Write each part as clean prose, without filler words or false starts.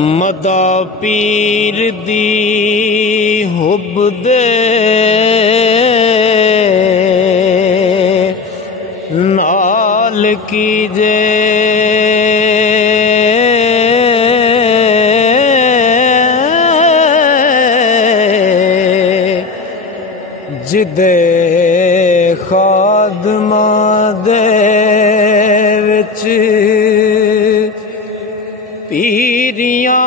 मदा पीर दी hub दे नाल कीजे जिदे खादमा दे विच पीरियां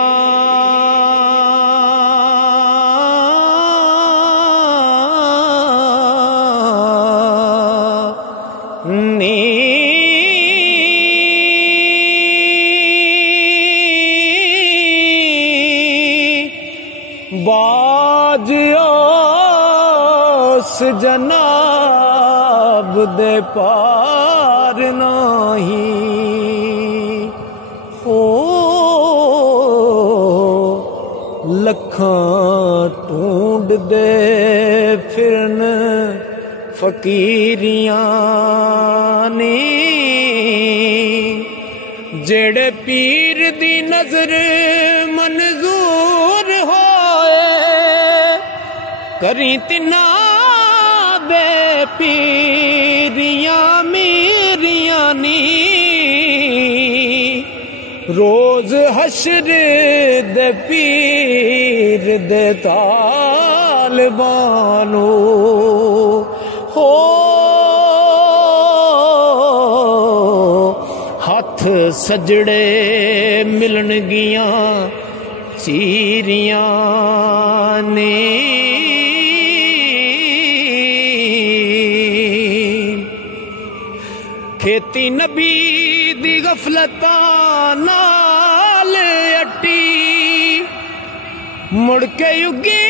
नी बाज उस जनाब दे पार नहीं हो लखां ढूंढ दे फिरन फकीरियां ने जेड़े पीर दी नजर मंजूर होए करी तिना दे पीरियां मेरियां नी रोज हशर दे पीर दे तालिबानो हो हथ सजड़े मिलन गियां चीरियां ने खेती नबी दी गफलतां नाल अट्टी मुड़ के युगे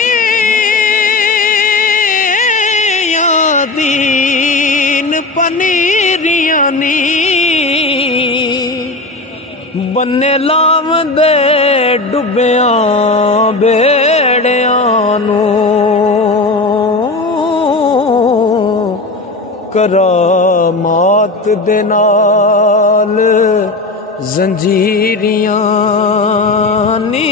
दीन पनीरियां नी बन्ने लावंदे डुबियां बेड़ियां नू करामात दे नाल जंजीरियां नी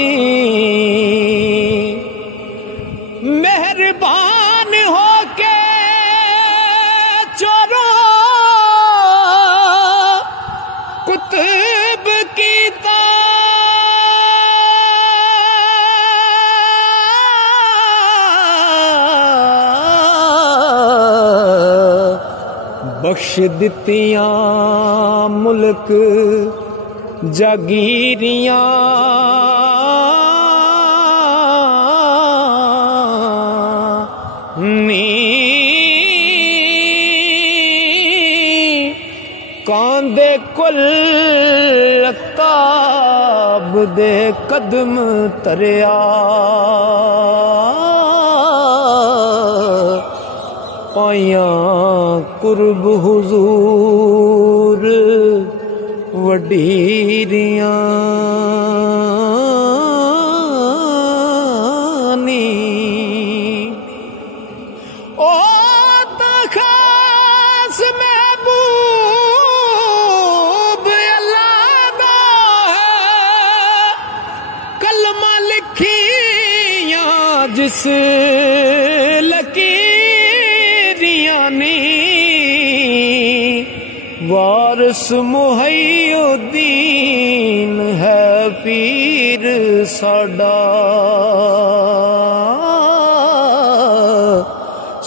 मेहरबान हो के चोरो कुतुब कीता बख्श दितियां मुल्क जागीरियां नी कांदे कुल ताब दे कदम तरिया पाइयां कुर्ब हुजूर वडीरियां नी ओ ता खास महबूब अल्लाह दा कलमा लिखियां जिस वारिस मुहय्युद्दीन है पीर साडा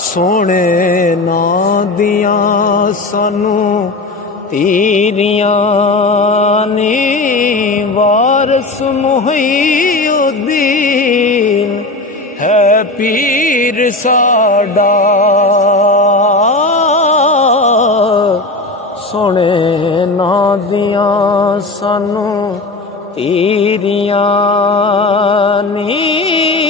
सोने ना दियां सानू तीरियां ने वारिस मुहय्युद्दीन है पीर साडा सोने ना दियां सानू तेरियां नी